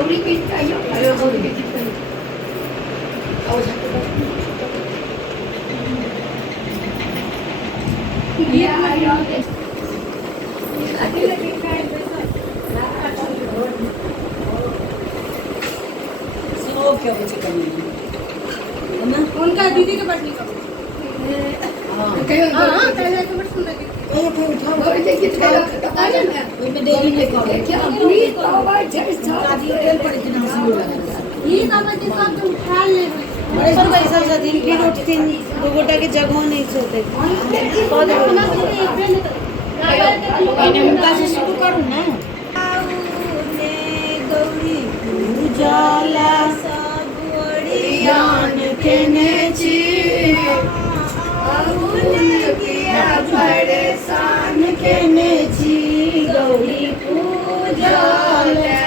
गौरी के चाहिए अरे गौरी के चाहिए और ये आया क्या बच्चे कमी उनका दीदी के पास नहीं कमी गोटा के जगह नहीं सोते उनका से शुरू करूँ ना गौरी पूजाला ज्ञान केने छी परेशान केने छी गौरी पूजाला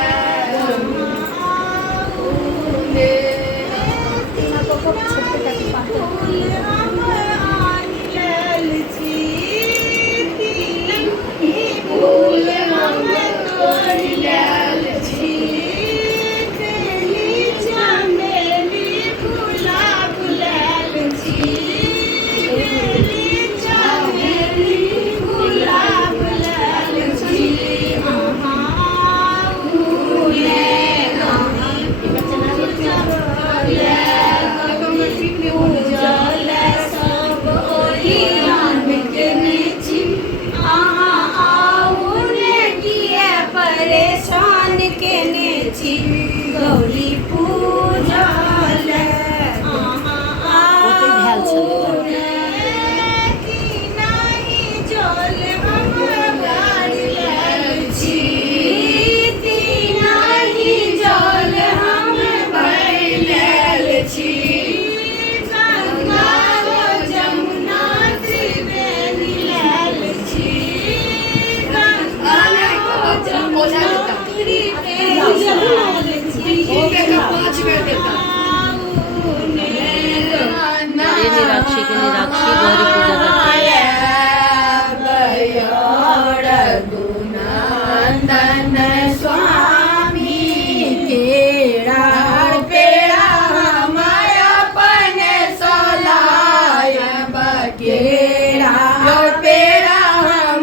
गौरी पूजा निराक्षी के निराक्षी गौरी पूजा करते हैं रघुनंदन स्वामी केड़ा पेड़ा माया पन सोलाय बकेड़ा पेड़ा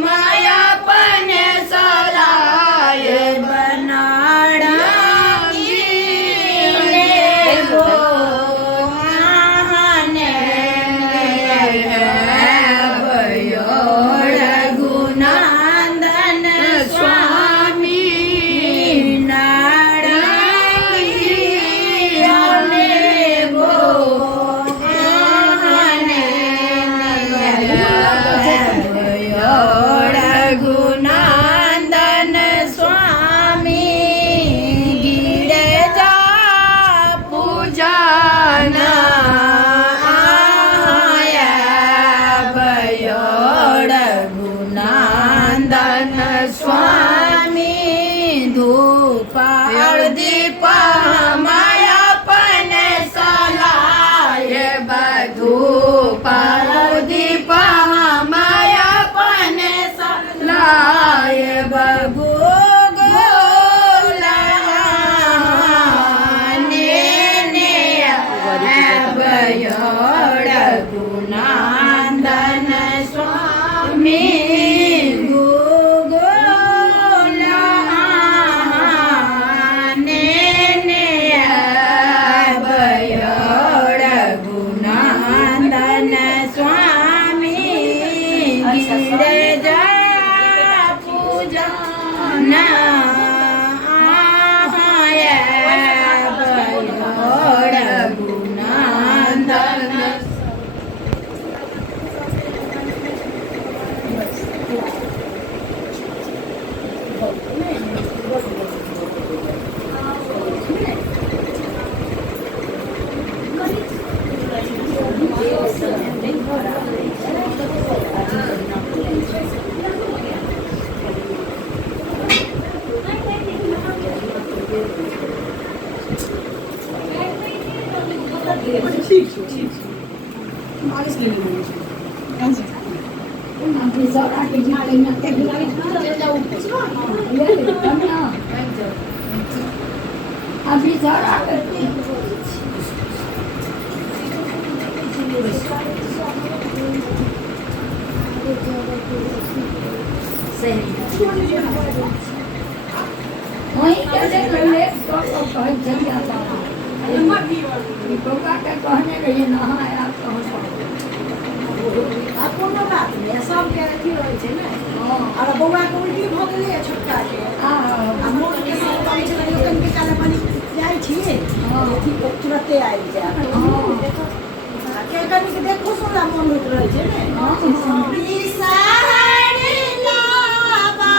माया पन सोलाय बनाड़ा अभी सारा करती वहीं कैसे कर ले तो कहीं चल जाता बउआ के कहने रहिए नहाया कहाँ कोनो बात नहीं सबके अथी रहै छै ने और बौआ के उल्टी भऽ गेलै छोटका के आ मोट के सब कहै छै लोकन के काला पानी जाइ छियै अथी तुरंते आबि जाय के कनी के देखो सोला मन होइत रहै छै ने बिसारी लाबा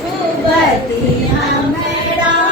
छुबती हमरा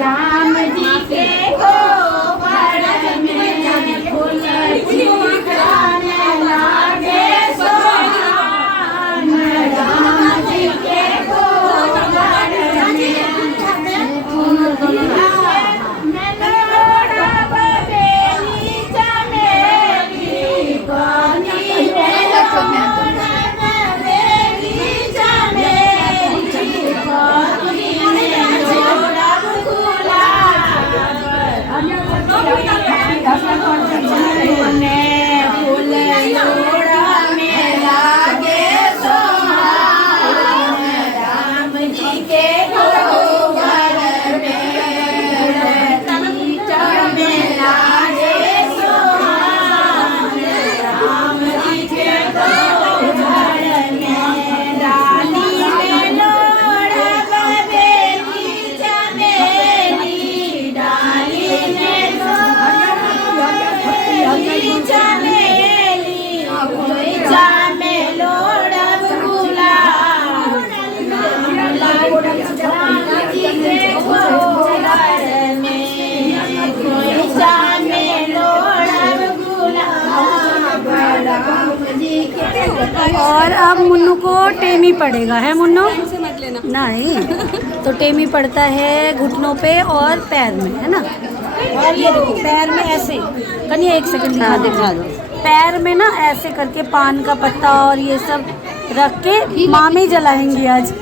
राम जी के गोबर में फूल खिलने लागे सोहान। राम जी के गोबर में फूल खिलने लोढ़ब बेली चमेली कोनी रे लोढ़ब बेली चमेली कोनी रे लोढ़ब ने फूल लोढ़ा में लागे सोहान। राम जी के गोबर में कीचड़ में लागे सोहान। राम जी के गोबर में डाली में लोढ़ब बेली चमेली डाली में चमेली खोइचा में लोढ़ब गुलाब। राम जी के गोबर में खोइचा में लोढ़ब गुलाब। राम जी के और अब मुन्नू को टेमी पड़ेगा, है मुन्नू? नहीं, तो टेमी पड़ता है घुटनों पे और पैर में, है ना? ये देखो पैर में ऐसे, कन्या एक सेकंड दिखा दो। पैर में ना ऐसे करके पान का पत्ता और ये सब रख के मामी जलाएंगी आज।